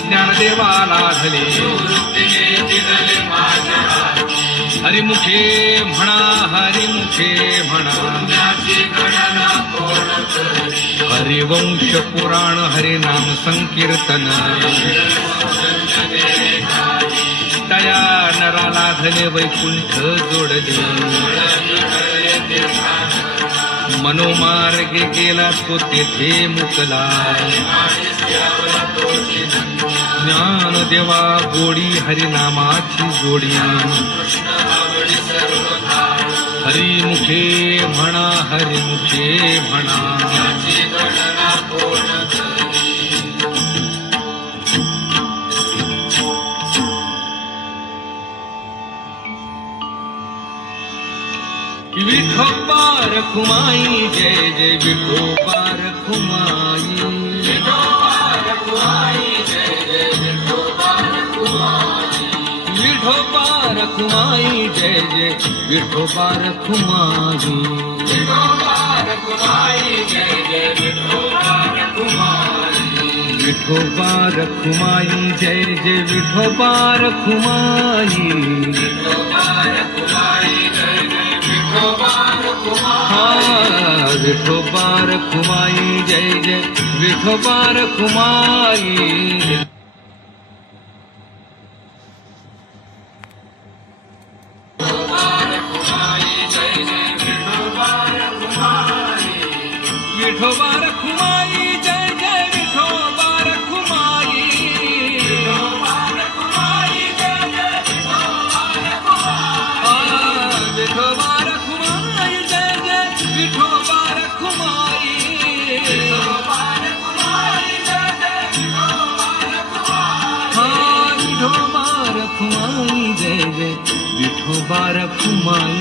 ज्ञानदेवाला झाले हरिमुखे म्हणा हरिमुखे म्हणा हरिवंश पुराण हरिनाम संकीर्तन तया नराला झाले वैकुंठ जोडले मनोमार्गे गेला तो तेथे मुकला ज्ञानदेवा गोडी हरिनामाची जोडी हरिमुखे म्हणा हरिमुखे म्हणा विठोबा रखुमाई जय जय विठोबा रखुमाई विठोबा रखुमाई जय जय विठोबा रखुमाई विठोबा रखुमाई जय जय विठोबा रखुमाई विठोबा रखुमाई जय जय विठोबा रखुमाई विठोबा रखुमाई जय जय विठोबा रखुमाई विठोबा रखुमाई जय जय विठोबा रखुमाई जय जय विठोबा रखुमाई विठोबा रखुमाई जय जय विठोबा रखुमाई विठोबा रखुमाई जय जय विठोबा रखुमाई विठोबा रखुमाई जय जय विठोबा रखुमाई विठोबा रखुमाई जय जय विठोबा रखुमाई विठोबा रखुमाई जय जय विठोबा रखुमाई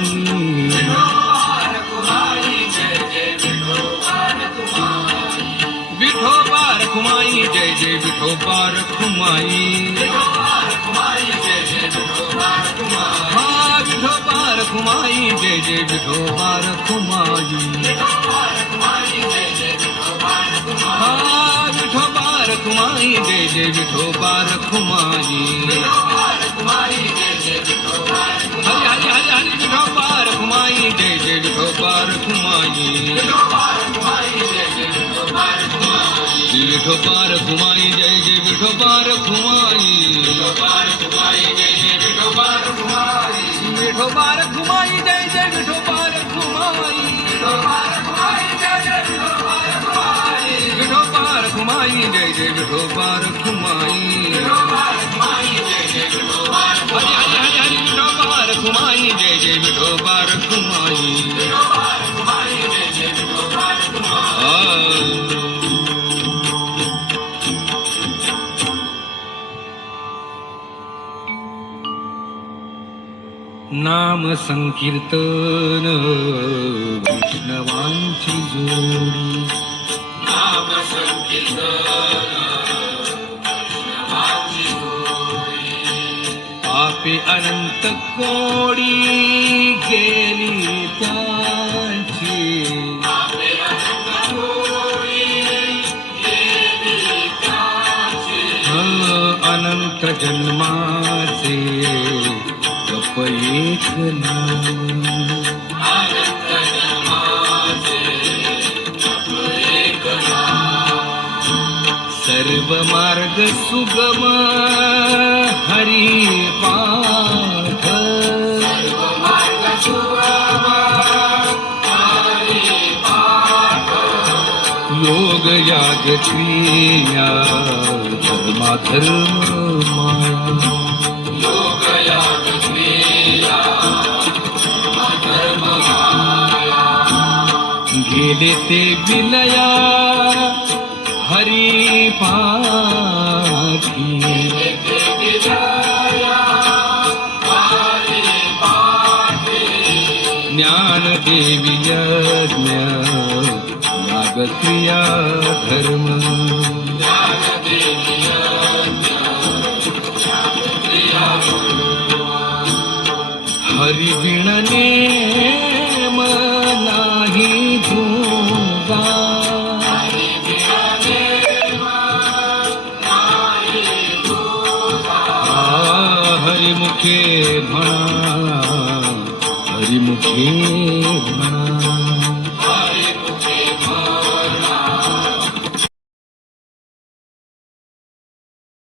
विठोबा रखुमाई जय जय विठोबा रखुमाई विठोबा रखुमाई जय जय विठोबा रखुमाई विठोबा रखुमाई जय जय विठोबा रखुमाई विठोबा रखुमाई जय जय विठोबा रखुमाई विठोबा रखुमाई जय जय विठोबा रखुमाई विठोबा रखुमाई जय जय विठोबा रखुमाई हरि हरि हरि विठोबा रखुमाई जय जय विठोबा रखुमाई विठोबा रखुमाई जय जय विठोबा विठोबा रखुमाई जय जय विठोबा रखुमाई विठोबा रखुमाई जय जय विठोबा रखुमाई विठोबा रखुमाई जय जय विठोबा रखुमाई विठोबा रखुमाई जय जय विठोबा रखुमाई विठोबा रखुमाई जय जय विठोबा रखुमाई विठोबा रखुमाई जय जय विठोबा हरि हरि हरि हरि विठोबा रखुमाई जय जय विठोबा रखुमाई विठोबा रखुमाई जय जय विठोबा रखुमाई नाम संकीर्तन वैष्णवांची जोडी नाम संकीर्तन वैष्णवांची जोडी पापे अनंत कोडी गेली त्यांची पापे अनंत कोडी गेली त्यांची अनंत जन्माचे एक नाम अनंत जन्माचे एक नाम सर्व मार्ग सुगम हरी पाठ सर्व मार्ग सुगम हरी पाठ योग याग क्रिया धर्माधर्म माया योग याग गेले ते विलया हरी पाठी ज्ञान देवी यज्ञ नागक्रिया धर्म हरि विणने नाही झुंगा हरिमुखे म्हणा, हरिमुखे म्हणा.